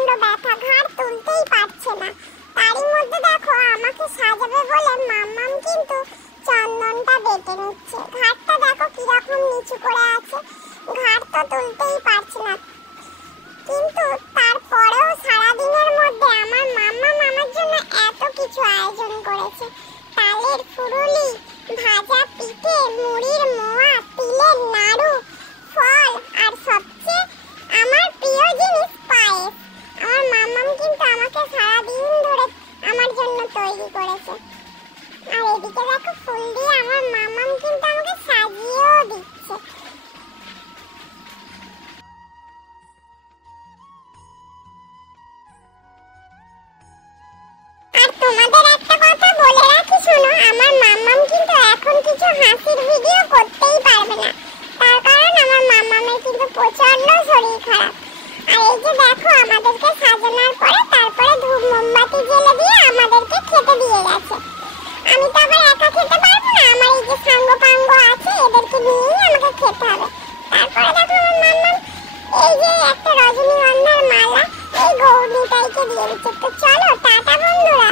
প্রচন্ড ব্যথা, ঘাড় তুলতেই পারছে না। তারই মধ্যে দেখো আমাকে সাজাবে বলে মাম্মাম কিন্তু চন্দনটা বেটে নিচ্ছে। ঘাড়টা দেখো কিরকম নিচু করে আছে, ঘাড় তো তুলতেই পারছে না। কিন্তু তারপরেও সারাদিনের মধ্যে আমার মাম্মাম আমার জন্য এত কিছু আয়োজন করেছে। তালের ফুরুলি, ভাজা পিঠে, মুড়ির মোয়া, তিলের নাড়ু, ফল আর সবচেয়ে আমার প্রিয় জিনিস পায়েস। আমার মাম্মাম কিন্তু আমাকে সারাদিন ধরে আমার জন্য তৈরি করেছে। আর এদিকে দেখো ফুল দিয়ে আমার মাম্মাম কিন্তু আমাকে সাজিয়েও দিচ্ছে। আর তোমাদের একটা কথা বলে রাখি, শোনো, আমার মাম্মাম কিন্তু এখন কিছু হাসির ভিডিও করতেই পারবে না, তার কারণ আমার মাম্মামের কিন্তু প্রচন্ড শরীর খারাপ। আর এই যে দেখো আমাদেরকে সাজানোর পরে তারপরে ধূপ মোমবাতি জ্বেলে দিয়ে আমাদেরকে খেতে দিয়ে গেছে। আমি তো আবার একা খেতে পারবো না, আমার এই যে সাঙ্গ পাঙ্গ আছে এদেরকে নিয়েই আমাকে খেতে হবে। তারপরে দেখো আমার মাম্মাম এই যে একটা রজনীগন্ধার মালা এই গৌরীটাইকে দিয়ে দিচ্ছে। তো চলো টাটা বন্ধুরা।